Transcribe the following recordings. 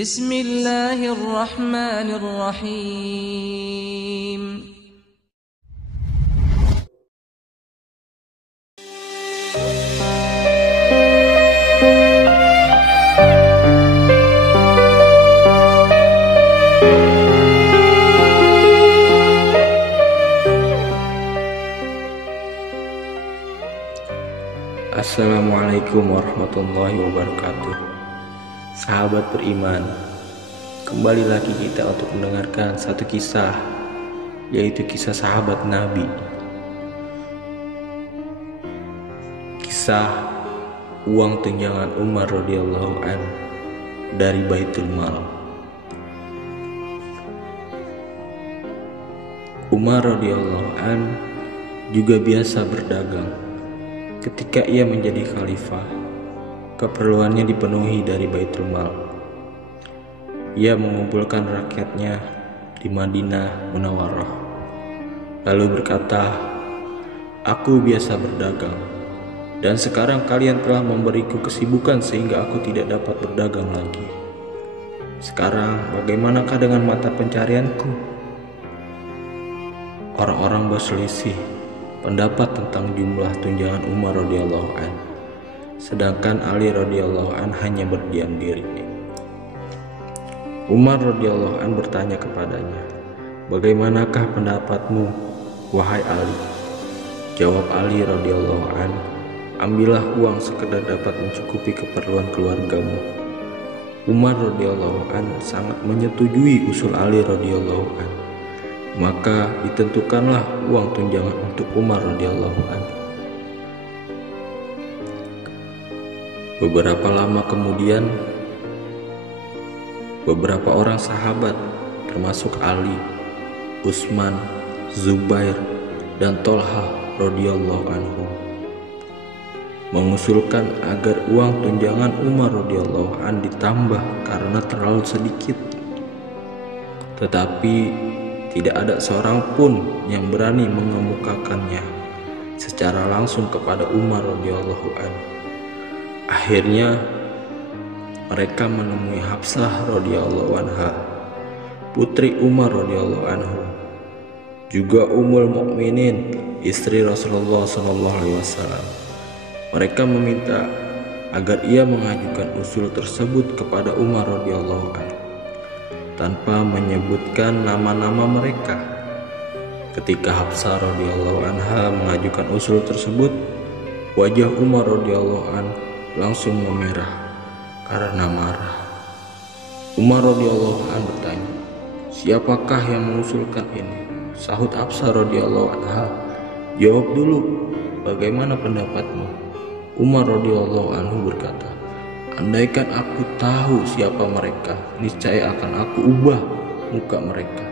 Bismillahirrahmanirrahim. Assalamualaikum warahmatullahi wabarakatuh. Sahabat beriman, kembali lagi kita untuk mendengarkan satu kisah, yaitu kisah sahabat Nabi. Kisah uang tunjangan Umar radhiyallahu an dari Baitul Mal. Umar radhiyallahu an juga biasa berdagang. Ketika ia menjadi khalifah, keperluannya dipenuhi dari Baitul Mal. Ia mengumpulkan rakyatnya di Madinah Munawwarah, lalu berkata, "Aku biasa berdagang, dan sekarang kalian telah memberiku kesibukan sehingga aku tidak dapat berdagang lagi. Sekarang bagaimanakah dengan mata pencarianku?" Orang-orang berselisih pendapat tentang jumlah tunjangan Umar radhiyallahu an, sedangkan Ali radhiyallahu an hanya berdiam diri. Umar radhiyallahu an bertanya kepadanya, "Bagaimanakah pendapatmu, wahai Ali?" Jawab Ali radhiyallahu an, "Ambillah uang sekedar dapat mencukupi keperluan keluargamu." Umar radhiyallahu an sangat menyetujui usul Ali radhiyallahu an. Maka ditentukanlah uang tunjangan untuk Umar radhiyallahu an. Beberapa lama kemudian, beberapa orang sahabat termasuk Ali, Utsman, Zubair, dan Tolha radhiyallahu anhu mengusulkan agar uang tunjangan Umar radhiyallahu an ditambah karena terlalu sedikit. Tetapi tidak ada seorang pun yang berani mengemukakannya secara langsung kepada Umar radhiyallahu an. Akhirnya mereka menemui Hafsah radhiyallahu anha, putri Umar radhiyallahu anhu, juga Ummul Mukminin, istri Rasulullah sallallahu alaihi wasallam. Mereka meminta agar ia mengajukan usul tersebut kepada Umar radhiyallahu an tanpa menyebutkan nama-nama mereka. Ketika Hafsah radhiyallahu anha mengajukan usul tersebut, wajah Umar radhiyallahu an langsung memerah karena marah. Umar radhiyallahu an bertanya, "Siapakah yang mengusulkan ini?" Sahut Hafsah radhiyallahu anha, "Jawab dulu, bagaimana pendapatmu?" Umar radhiyallahu anhu berkata, "Andaikan aku tahu siapa mereka, niscaya akan aku ubah muka mereka,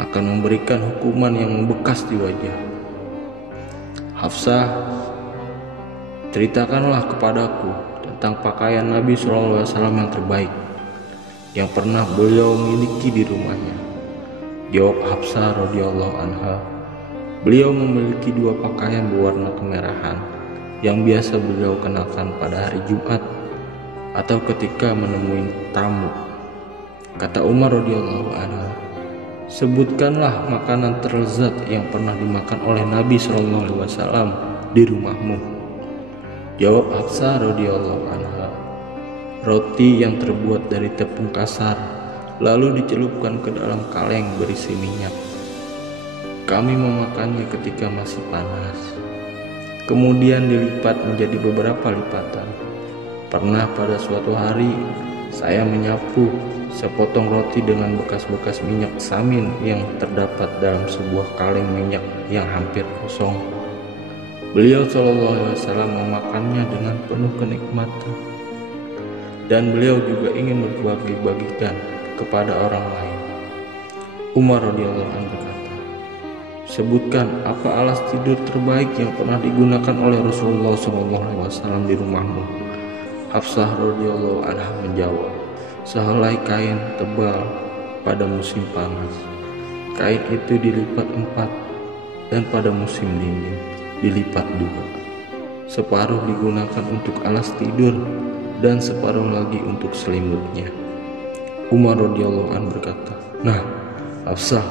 akan memberikan hukuman yang membekas di wajah." "Hafsah, ceritakanlah kepadaku tentang pakaian Nabi SAW yang terbaik yang pernah beliau miliki di rumahnya." Jawab Hafsah radhiyallahu anha, "Beliau memiliki 2 pakaian berwarna kemerahan yang biasa beliau kenakan pada hari Jumat atau ketika menemui tamu." Kata Umar radhiyallahu anhu, "Sebutkanlah makanan terlezat yang pernah dimakan oleh Nabi SAW di rumahmu." Jawab Hafsah radhiyallahu anha, "Roti yang terbuat dari tepung kasar lalu dicelupkan ke dalam kaleng berisi minyak. Kami memakannya ketika masih panas, kemudian dilipat menjadi beberapa lipatan. Pernah pada suatu hari saya menyapu sepotong roti dengan bekas-bekas minyak samin yang terdapat dalam sebuah kaleng minyak yang hampir kosong. Beliau SAW memakannya dengan penuh kenikmatan, dan beliau juga ingin berbagi-bagikan kepada orang lain." Umar radhiyallahu anhu berkata, "Sebutkan apa alas tidur terbaik yang pernah digunakan oleh Rasulullah SAW di rumahmu." Hafsah radhiyallahu anha menjawab, "Sehelai kain tebal pada musim panas. Kain itu dilipat 4, dan pada musim dingin dilipat 2. Separuh digunakan untuk alas tidur dan separuh lagi untuk selimutnya. Umar radhiyallahu an berkata, "Nah, Hafsah,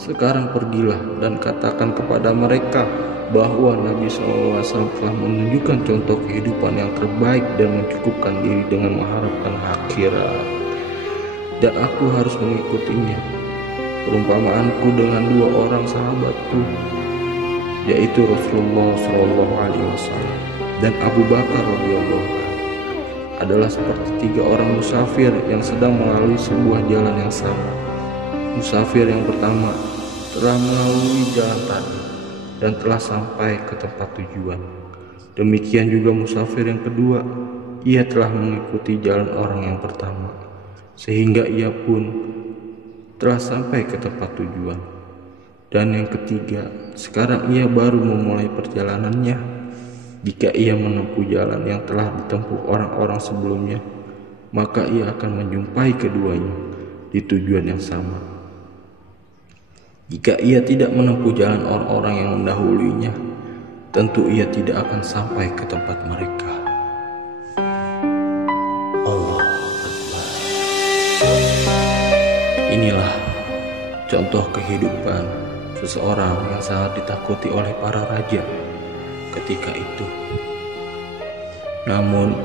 sekarang pergilah dan katakan kepada mereka bahwa Nabi SAW telah menunjukkan contoh kehidupan yang terbaik dan mencukupkan diri dengan mengharapkan akhirat, dan aku harus mengikutinya. Perumpamaanku dengan dua orang sahabatku, yaitu Rasulullah SAW dan Abu Bakar radhiyallahu anhu, adalah seperti tiga orang musafir yang sedang melalui sebuah jalan yang sama. Musafir yang pertama telah melalui jalan tadi dan telah sampai ke tempat tujuan. Demikian juga musafir yang kedua, ia telah mengikuti jalan orang yang pertama, sehingga ia pun telah sampai ke tempat tujuan. Dan yang ketiga, sekarang ia baru memulai perjalanannya. Jika ia menempuh jalan yang telah ditempuh orang-orang sebelumnya, maka ia akan menjumpai keduanya di tujuan yang sama. Jika ia tidak menempuh jalan orang-orang yang mendahuluinya, tentu ia tidak akan sampai ke tempat mereka." Allah Akbar. Inilah contoh kehidupan seseorang yang sangat ditakuti oleh para raja ketika itu. Namun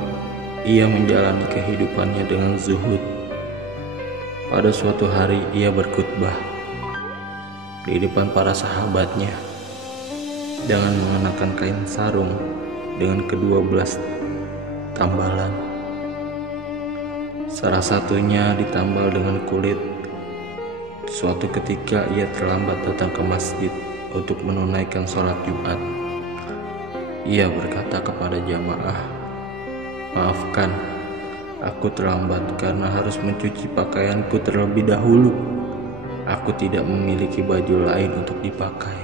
ia menjalani kehidupannya dengan zuhud. Pada suatu hari ia berkhutbah di depan para sahabatnya dengan mengenakan kain sarung dengan kedua belas tambalan. Salah satunya ditambal dengan kulit. Suatu ketika ia terlambat datang ke masjid untuk menunaikan sholat Jumat. Ia berkata kepada jamaah, "Maafkan, aku terlambat karena harus mencuci pakaianku terlebih dahulu. Aku tidak memiliki baju lain untuk dipakai."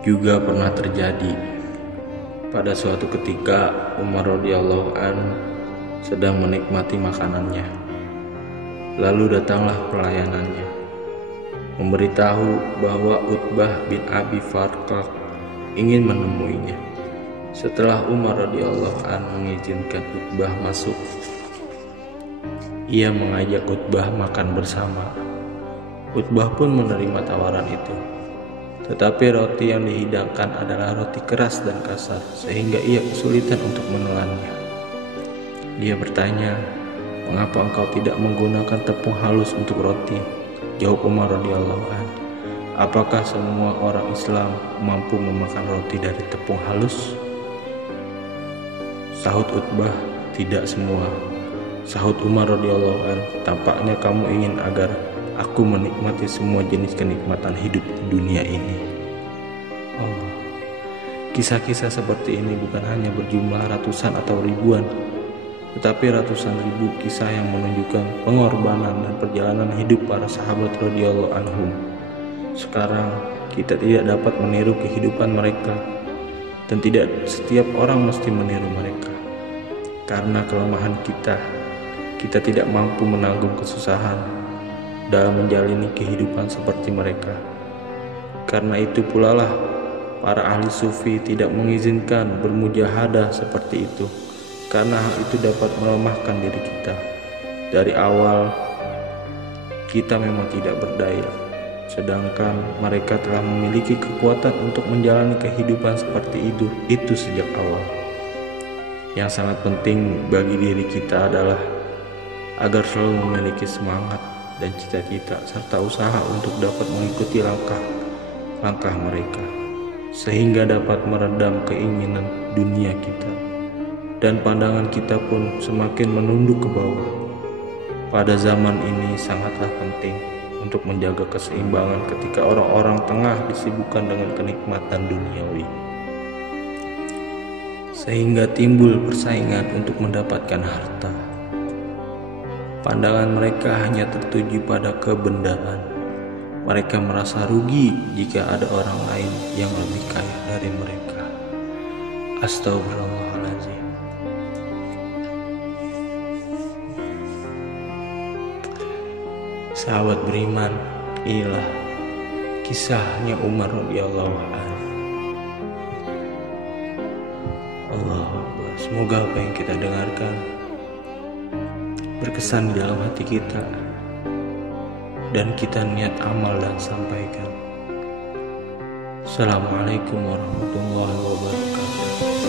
Juga pernah terjadi pada suatu ketika Umar radhiyallahu an sedang menikmati makanannya. Lalu datanglah pelayanannya memberitahu bahwa Utbah bin Abi Farqah ingin menemuinya. Setelah Umar radhiyallahu an mengizinkan Utbah masuk, ia mengajak Utbah makan bersama. Utbah pun menerima tawaran itu. Tetapi roti yang dihidangkan adalah roti keras dan kasar, sehingga ia kesulitan untuk menelannya. Dia bertanya, "Mengapa engkau tidak menggunakan tepung halus untuk roti?" Jawab Umar radhiyallahu an, "Apakah semua orang Islam mampu memakan roti dari tepung halus?" Sahut Utbah, "Tidak semua." Sahut Umar radhiyallahu an, "Tampaknya kamu ingin agar aku menikmati semua jenis kenikmatan hidup di dunia ini." Allah. Kisah-kisah seperti ini bukan hanya berjumlah ratusan atau ribuan, tetapi ratusan ribu kisah yang menunjukkan pengorbanan dan perjalanan hidup para sahabat radhiyallahu anhum. Sekarang kita tidak dapat meniru kehidupan mereka, dan tidak setiap orang mesti meniru mereka. Karena kelemahan kita tidak mampu menanggung kesusahan dalam menjalani kehidupan seperti mereka. Karena itu pula lah para ahli sufi tidak mengizinkan bermujahadah seperti itu, karena hal itu dapat melemahkan diri kita. Dari awal kita memang tidak berdaya, sedangkan mereka telah memiliki kekuatan untuk menjalani kehidupan seperti itu sejak awal. Yang sangat penting bagi diri kita adalah agar selalu memiliki semangat dan cita-cita serta usaha untuk dapat mengikuti langkah mereka, sehingga dapat meredam keinginan dunia kita, dan pandangan kita pun semakin menunduk ke bawah. Pada zaman ini sangatlah penting untuk menjaga keseimbangan ketika orang-orang tengah disibukkan dengan kenikmatan duniawi, sehingga timbul persaingan untuk mendapatkan harta. Pandangan mereka hanya tertuju pada kebendaan. Mereka merasa rugi jika ada orang lain yang lebih kaya dari mereka. Astagfirullahaladzim. Sahabat beriman, inilah kisahnya Umar radhiyallahu anhu. Allah Semoga apa yang kita dengarkan berkesan di dalam hati kita dan kita niat amal dan sampaikan. Assalamualaikum warahmatullahi wabarakatuh.